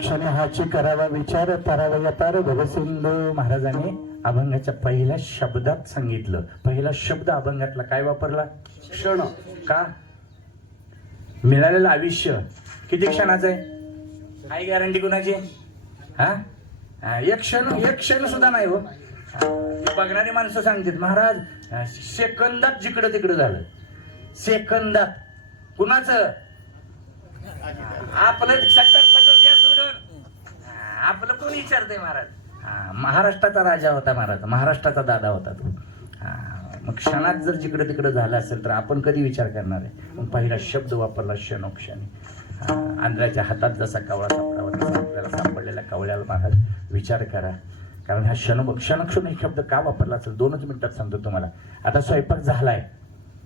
क्षणी हाची करावा विचार तारावा यतार भगसिंधू महाराजांनी अभंगाच्या पहिल्या शब्दात सांगितलं. पहिला शब्द अभंगातला काय वापरला? क्षण. का? मिळालेलं आयुष्य किती क्षणाचं आहे? काय गॅरंटी कुणाची? एक क्षण सुद्धा नाही हो. बघणारी माणसं सांगतात महाराज सेकंदात जिकडं तिकडं झालं. सेकंदात. कुणाचं? आपलं 70-50 द्या सोडून. आपलं कोण विचारतंय महाराज? महाराष्ट्राचा राजा होता महाराज, महाराष्ट्राचा दादा होता तो. मग क्षणात जर जिकडे तिकडे झालं असेल तर आपण कधी विचार करणार आहे? मग पहिला शब्द वापरला क्षणोक्षणी. आंध्राच्या हातात जसा कावळा सापडावा तसा आपल्याला सापडलेल्या कावळ्याला महाराज विचार करा. कारण हा क्षणक्षण एक शब्द का वापरला असेल 2च मिनिटात सांगतो तुम्हाला. आता स्वयंपाक झालाय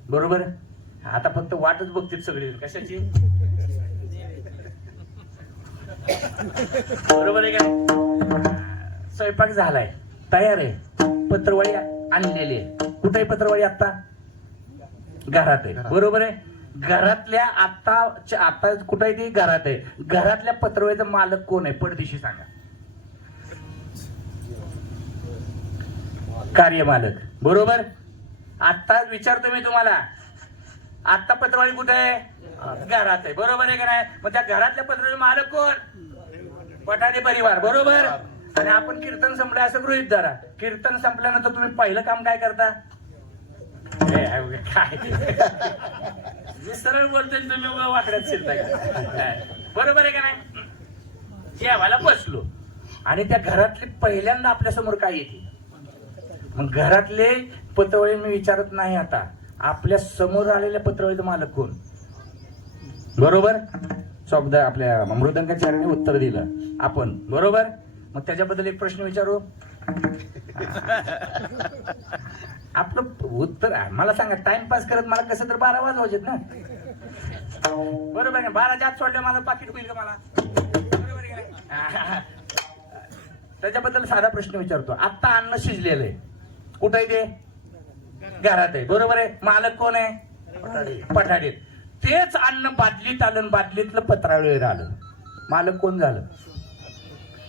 बरोबर, आता फक्त वाटच बघतील सगळी. कशाची? बरोबर आहे का? स्वयंपाक झालाय, तयार आहे, पत्रवळी आणलेली आहे. कुठे आहे पत्रवळी? आता घरात आहे, बरोबर आहे. घरातल्या आता कुठे आहे ती? घरात आहे. घरातल्या पत्रवळीचा मालक कोण आहे? पडदिशी सांगा. कार्यमालक, बरोबर. आता विचारतो मी तुम्हाला, आता पत्रवाळी कुठे आहे? घरात आहे, बरोबर आहे का नाही? मग त्या घरातल्या पत्रवाळी मालक कोण? पठाडे परिवार, बरोबर. आणि आपण कीर्तन संपलं असं गृहीत धरा. कीर्तन संपल्यानंतर तुम्ही पहिलं काम काय करता? काय मी सरळ बोलतोय, तुम्ही वाकड्यात शिरताय, बरोबर आहे का नाही? जेवायला बसलो आणि त्या घरातले पहिल्यांदा आपल्या समोर काय येते? मग घरातले पत्रवळी मी विचारत नाही, आता आपल्या समोर आलेल्या पत्रवळीचा मालक कोण? बरोबर. शब्द आपल्या मृदंगाचार्याने उत्तर दिलं आपण, बरोबर. मग त्याच्याबद्दल एक प्रश्न विचारू. आपलं उत्तर मला सांगा, टाइमपास करत मला कसं तर 12 वाजवायचेत ना, बरोबर आहे. 12च्या आत सोडलं मला पाकिट होईल का मला? बरोबर आहे का? त्याच्याबद्दल साधा प्रश्न विचारतो. आता अन्न शिजलेलं आहे, कुठं आहे ते? घरात आहे, बरोबर आहे. मालक कोण आहे? पठाडे. तेच अन्न बादलीत आलं, बादलीतलं पत्रावळीवर आलं, मालक कोण झालं?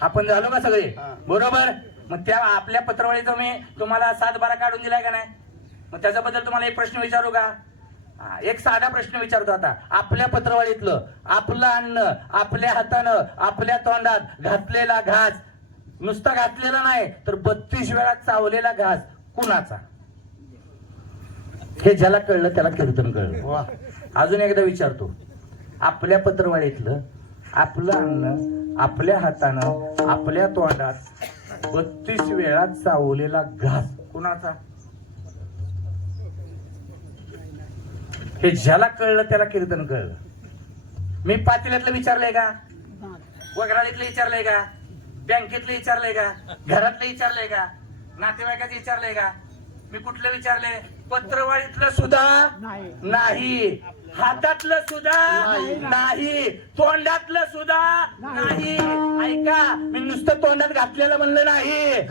आपण झालो का सगळे? बरोबर. मग त्या आपल्या पत्रावळीचा मी तुम्हाला 7-12 काढून दिलाय का नाही? मग त्याच्याबद्दल तुम्हाला एक प्रश्न विचारू का? एक साधा प्रश्न विचारतो. आता आपल्या पत्रावळीतलं आपलं अन्न आपल्या हातानं आपल्या तोंडात घातलेला घास, नुसता घातलेला नाही तर 32 वेळा चावलेला घास कुणाचा? हे ज्याला कळलं त्याला कीर्तन कळलं. अजून एकदा विचारतो, आपल्या पत्रवाळीतलं आपलं अन्न आपल्या हातानं आपल्या तोंडात 32 वेळा चावलेला घास कुणाचा? हे ज्याला कळलं त्याला कीर्तन कळलं. मी पातेल्यातलं विचारलंय का? वगराळीतलं विचारलंय का? बँकेतलं विचारलंय का? घरातलं विचारलंय का? नातेवाईकाचं विचारलंय का? मी कुठलं विचारलंय? पत्रवाळीतलं सुद्धा नाही, हातातलं सुद्धा नाही, तोंडातलं सुद्धा नाही. ऐका, मी नुसतं तोंडात घातलेलं म्हणलं नाही,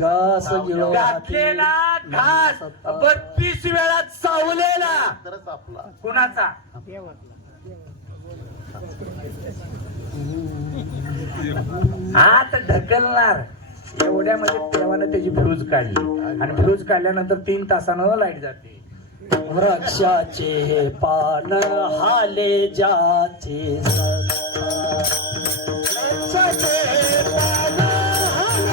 घातलेला घास 32 वेळा चावलेला कुणाचा? हात ढकलणार एवढ्यामध्ये देवानं त्याची फ्यूज काढली आणि फ्यूज काढल्यानंतर 3 तासानं लाईट जाते. वृक्षाचे हे पान हाले जाते वृक्षाचे हे पान हाले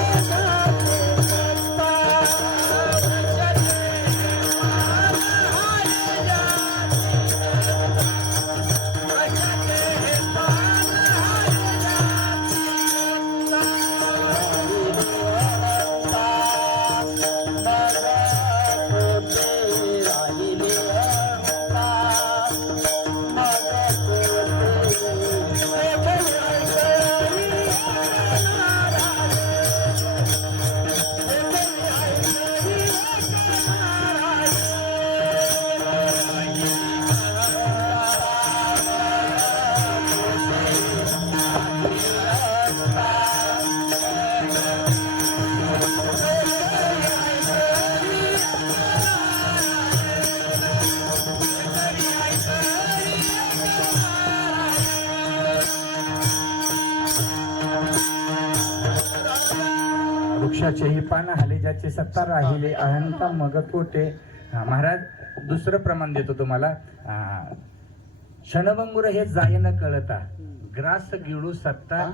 वृक्षाचेही पान हाले ज्याचे सत्ता राहिले अहंता मग कोटे. महाराज दुसरं प्रमाण देतो तुम्हाला. क्षणभंगुर हे जाय न कळता ग्रास गिळू सत्ता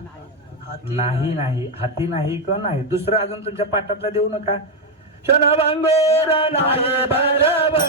नाही नाही, हाती नाही का नाही. दुसरं अजून तुमच्या पाठातला देऊ नका. क्षणभंगुर नाही बरोबर